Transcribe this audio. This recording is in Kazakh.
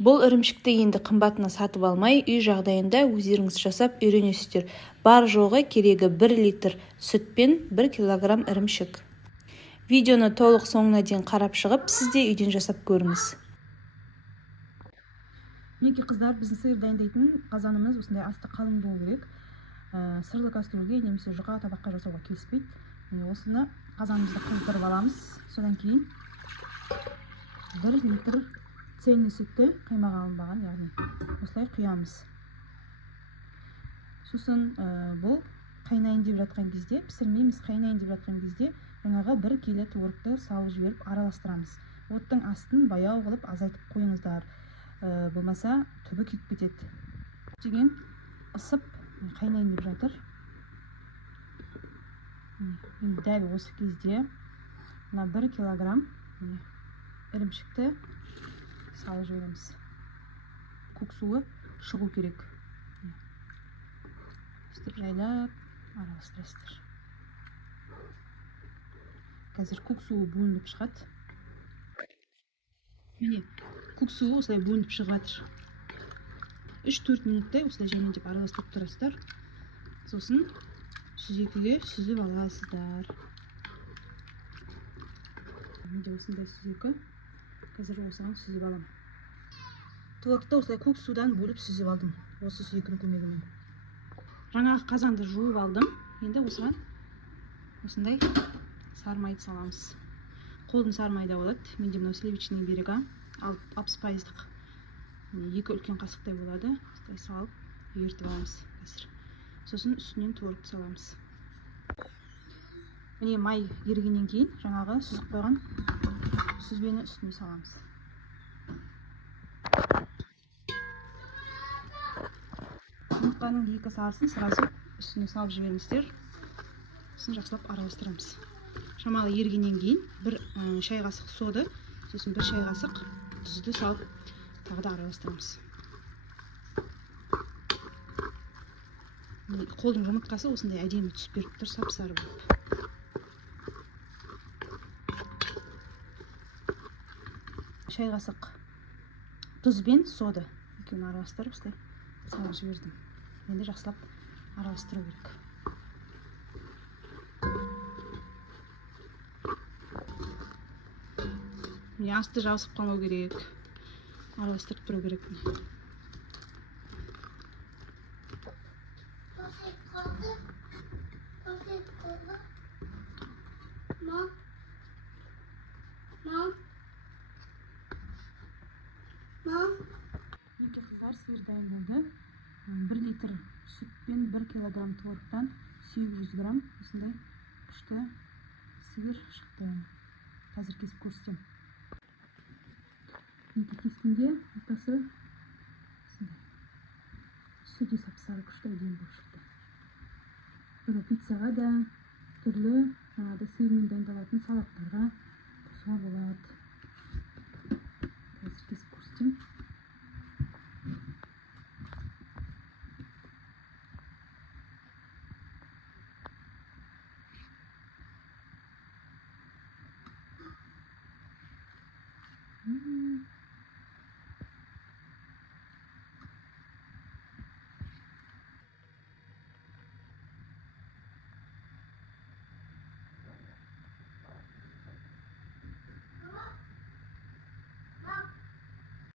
Бұл ірімшікті енді қымбатына сатып алмай, үй жағдайында өздеріңіз жасап үйренесіздер. Бар жоғы керегі 1 литр сүт пен 1 килограмм ірімшік. Видеоны толық соңына дейін қарап шығып, сіз де үйден жасап көріңіз. Мінекей қыздар, біздің сиыр дайындайтын қазанымыз осындай асты қалың болу керек. Сырлы кастрюльге немесе жұқа табаққа жасауға келіспейді. Осыны қазанымызды қыздырып аламыз. Содан кейін 1 литр цельный сүтті қаймаға алынбаған, яғни осылай құямыз. Сосын бұл қайнайын деп жатқан кезде, пісірмейміз, қайнайын деп жатқан кезде жаңағы 1 келі творогты салып жіберіп араластырамыз. Оттың астын баяу қылып азайтып қойыңыздар. Болмаса түбі күйіп кетеді. Деген ысып қайнайын деп жатыр. Дәл осы кезде 1 килограмм ірімшікті салып жібереміз. Көк суы шығу керек. Өстіп жайлап араластырасыздар. Қазір көк суы бөлініп шығады. Міне, көк суы осылай бөлініп шығып жатыр. 3-4 минуттай осылай жаймен араластырып тұрасыздар. Сосын сүзекіге сүзіп аласыздар. Міне осындай сүзекі. Қазір осыған сүзіп аламын. Творогты осылай көк судан бөліп сүзіп алдым. Осы сүзекінің көмегімен. Жаңағы қазанды жуып алдым. Енді осыған осындай сармайды саламыз. Қолдың сармайда болады. Менде мынау сливочный берега 60%-лық 2 үлкен қасықтай болады. Осылай салып ертіп аламыз. Сосын үстінен творогты саламыз. Міне май ергеннен кейін жаңағы сүзіп қойған сүзбені үстіне саламыз. Жұмыртқаның 2 сарысын сразу үстіне салып жіберіңіздер. Сосын жақсылап араластырамыз. Шамалы ергеннен кейін 1 шай қасық соды, сосын 1 шай қасық тұзды салып тағы да араластырамыз. Қолдың жұмыртқасы осындай әдемі түсіп беріп тұр, сап-сары болып. Шай қасық тұз бен сода екеуін араластырып осылай салып жібердім. Енді жақсылап араластыру керек. Асты жабысып қалмау керек. Араластырып тұру керек. Екі қыздар сиыр дайындалды. 1 литр сүт пен 1 килограмм творогтан 800 грамм осындай күшті сиыр шықты. Қазір кесіп көрсетемін. Кескенде ортасы сүте сап-сары күшті әдемі болып шықты. Бұны пиццаға да, түрлі сиырмен дайындалатын салаттарға қосуға болады. Қазір кесіп көрсетемін.